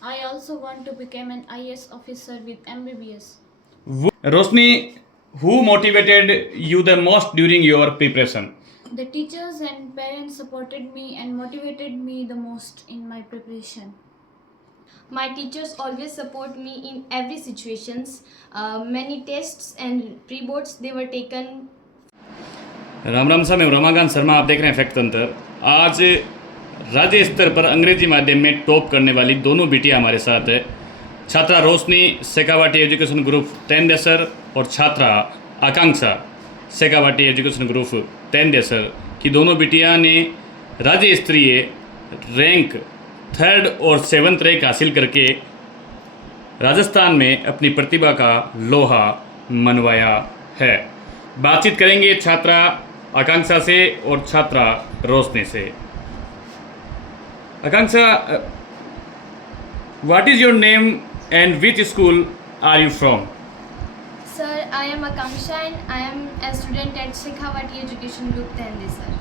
I also want to become an IAS officer with MBBS. Rosni, who motivated you the most during your preparation? The teachers and parents supported me and motivated me the most in my preparation. My teachers always support me in every situations. Many tests and pre-boards they were taken. Ram Ram साहब, मैं रमाकांत शर्मा, आप देख रहे हैं fact तंत्र। आज राज्य स्तर पर अंग्रेजी माध्यम में टॉप करने वाली दोनों बेटियां हमारे साथ है। छात्रा रोशनी शेखावाटी एजुकेशन ग्रुप 10 देसर और छात्रा आकांक्षा शेखावाटी एजुकेशन ग्रुप 10 देसर की दोनों बेटियां ने राज्य स्तरीय रैंक 3rd और 7th रैंक हासिल करके राजस्थान में अपनी प्रतिभा का लोहा मनवाया है। बातचीत करेंगे छात्रा आकांक्षा से और छात्रा रोशनी से। Akanksha, what is your name and which school are you from? Sir, I am Akanksha and I am a student at Shekhawati Education Group 10 sir.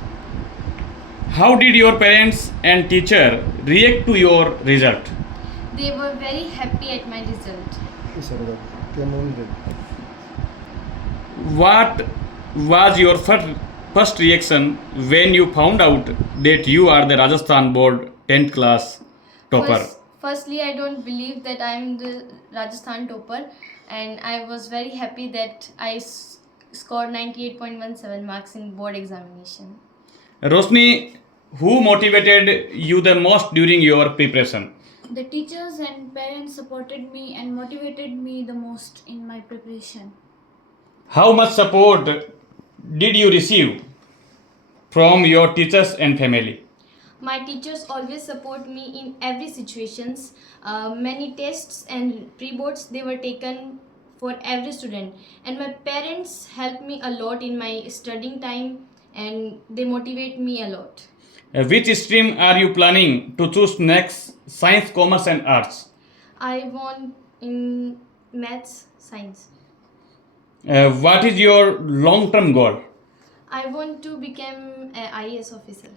How did your parents and teacher react to your result? They were very happy at my result. What was your first reaction when you found out that you are the Rajasthan board 10th class topper? Firstly, I don't believe that I am the Rajasthan topper, and I was very happy that I scored 98.17 marks in board examination. Rosni, who motivated you the most during your preparation? The teachers and parents supported me and motivated me the most in my preparation. How much support did you receive from your teachers and family? My teachers always support me in every situations. Many tests and pre-boards they were taken for every student, and my parents helped me a lot in my studying time, and they motivate me a lot. Which stream are you planning to choose next? Science, commerce, and arts? I want in maths, science. What is your long-term goal? I want to become an IAS officer.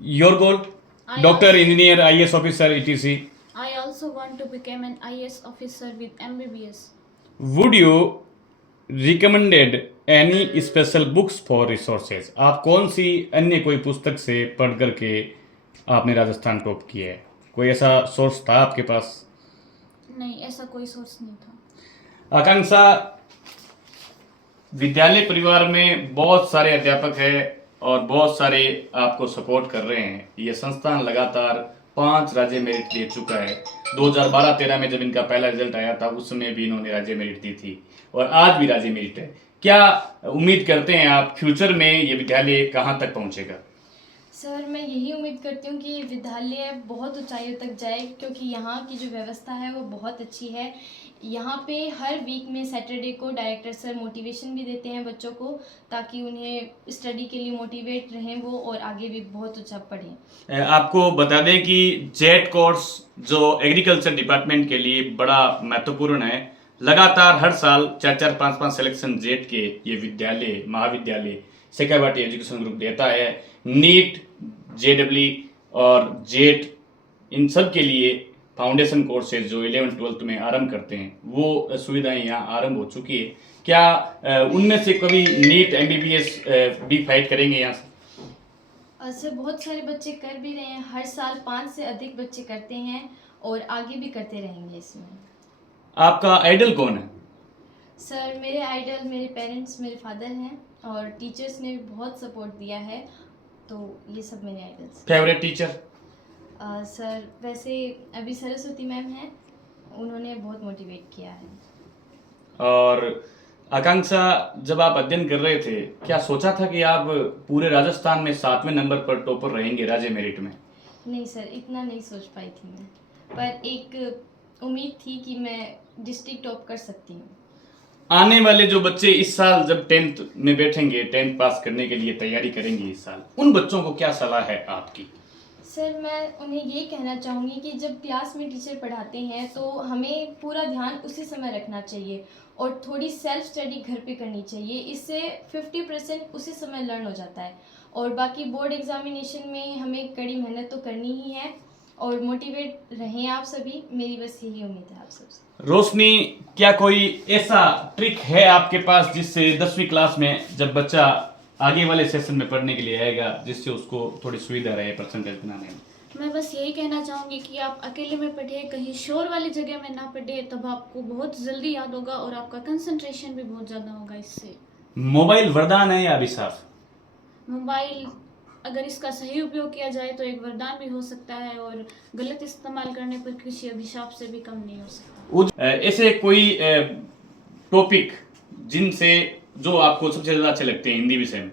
Your goal? Doctor, engineer, IAS officer, etc. I also want to become an IAS officer with MBBS. Would you recommended any special books for resources? आप कौन सी अन्य कोई पुस्तक से पढ़ करके आपने Rajasthan top किया है? कोई ऐसा सोर्स था आपके पास? नहीं, ऐसा कोई सोर्स नहीं था। आकांक्षा, विद्यालय परिवार में बहुत सारे अध्यापक हैं और बहुत सारे आपको सपोर्ट कर रहे हैं। ये संस्थान लगातार 5 राज्य मेरिट दे चुका है। 2012-13 में जब इनका पहला रिजल्ट आया था उस समय भी इन्होंने राज्य मेरिट दी थी और आज भी राज्य मेरिट है। क्या उम्मीद करते हैं आप फ्यूचर में ये विद्यालय कहाँ तक पहुँचेगा? सर, मैं यही उम्मीद करती हूँ कि विद्यालय बहुत ऊंचाइयों तक जाए, क्योंकि यहाँ की जो व्यवस्था है वो बहुत अच्छी है। यहाँ पे हर वीक में सैटरडे को डायरेक्टर सर मोटिवेशन भी देते हैं बच्चों को, ताकि उन्हें स्टडी के लिए मोटिवेट रहें वो और आगे भी बहुत ऊंचा पढ़ें। आपको बता दें कि जेट कोर्स जो एग्रीकल्चर डिपार्टमेंट के लिए बड़ा महत्वपूर्ण है, लगातार हर साल 4-4, 5-5 सिलेक्शन जेट के ये विद्यालय महाविद्यालय शेखावाटी एजुकेशन ग्रुप देता है। नीट, जेडब्ल्यू और जेट इन सब के लिए फाउंडेशन कोर्सेज जो 11th-12th में आरंभ करते हैं वो सुविधाएं यहाँ आरंभ हो चुकी है। क्या उनमें से कभी नीट MBBS भी फाइट करेंगे यहाँ से? सर, बहुत सारे बच्चे कर भी रहे हैं। हर साल 5 से अधिक बच्चे करते हैं और आगे भी करते रहेंगे इसमें। आपका आइडल कौन है? सर, मेरे आइडल मेरे पेरेंट्स, मेरे फादर हैं और टीचर्स ने भी बहुत सपोर्ट दिया है, तो ये सब मेरे आइडल्स। Favourite teacher? सर, वैसे अभी सरस्वती मैम हैं, उन्होंने बहुत मोटिवेट किया है। और आकांक्षा, जब आप अध्ययन कर रहे थे क्या सोचा था कि आप पूरे राजस्थान में 7वें नंबर पर टॉपर रहेंगे राज्य मेरिट में? नहीं सर, इतना नहीं सोच पाई थी मैं, पर एक उम्मीद थी कि मैं डिस्ट्रिक्ट टॉप कर सकती हूँ। आने वाले जो बच्चे इस साल जब 10th में बैठेंगे, 10th पास करने के लिए तैयारी करेंगे इस साल, उन बच्चों को क्या सलाह है आपकी? सर, मैं उन्हें ये कहना चाहूँगी कि जब क्लास में टीचर पढ़ाते हैं तो हमें पूरा ध्यान उसी समय रखना चाहिए और थोड़ी सेल्फ स्टडी घर पे करनी चाहिए। इससे 50% उसी समय लर्न हो जाता है और बाकी बोर्ड एग्जामिनेशन में हमें कड़ी मेहनत तो करनी ही है और मोटिवेट रहें आप सभी, मेरी बस यही उम्मीद है आप सबसे। रोशनी, क्या कोई ऐसा ट्रिक है आपके पास जिससे 10वीं क्लास में जब बच्चा आगे वाले सेशन में पढ़ने के लिए आएगा जिससे उसको थोड़ी सुविधा रहे परसेंटेज बनाने में? मैं बस यही कहना चाहूँगी कि आप अकेले में पढ़े, कहीं शोर वाली जगह में ना पढ़े, तब आपको बहुत जल्दी याद होगा और आपका कंसंट्रेशन भी बहुत ज़्यादा होगा इससे। मोबाइल वरदान है या अभिशाप? मोबाइल अगर इसका सही उपयोग किया जाए तो एक वरदान भी हो सकता है और गलत इस्तेमाल करने पर किसी अभिशाप से भी कम नहीं हो सकता। ऐसे कोई टॉपिक जिनसे जो आपको सबसे ज़्यादा अच्छे लगते हैं हिंदी विषय में?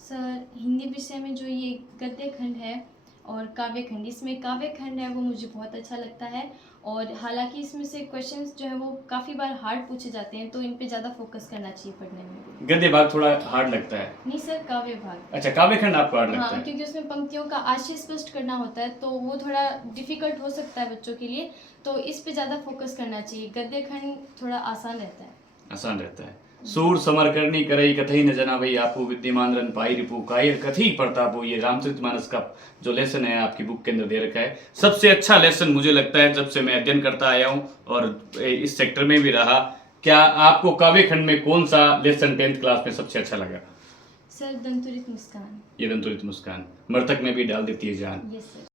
सर, हिंदी विषय में जो ये गद्य खंड है और काव्य खंड, इसमें काव्य खंड है वो मुझे बहुत अच्छा लगता है। और हालांकि इसमें से क्वेश्चंस जो है वो काफ़ी बार हार्ड पूछे जाते हैं, तो इन पे ज़्यादा फोकस करना चाहिए पढ़ने में भी। गद्य भाग थोड़ा हार्ड लगता है? नहीं सर, काव्य भाग। अच्छा, काव्य खंड आपको हार्ड लगता हाँ, है? क्योंकि उसमें पंक्तियों का आशय स्पष्ट करना होता है, तो वो थोड़ा डिफिकल्ट हो सकता है बच्चों के लिए, तो इस पे ज़्यादा फोकस करना चाहिए। गद्य खंड थोड़ा आसान रहता है। आसान रहता है। सूर समर करनी करई कथई न जना भई आपू विद्यमान रन पाई रिपु कायर कथई प्रतापु, ये रामचरितमानस का जो लेसन है आपकी बुक के अंदर दे रखा है। सबसे अच्छा लेसन मुझे लगता है जब से मैं अध्ययन करता आया हूँ और इस सेक्टर में भी रहा। क्या आपको काव्य खंड में कौन सा लेसन 10th क्लास में सबसे अच्छा लगा? सर, दंतुरित मुस्कान। ये दंतुरित मुस्कान, मृतक में भी डाल देती है जान। Yes sir.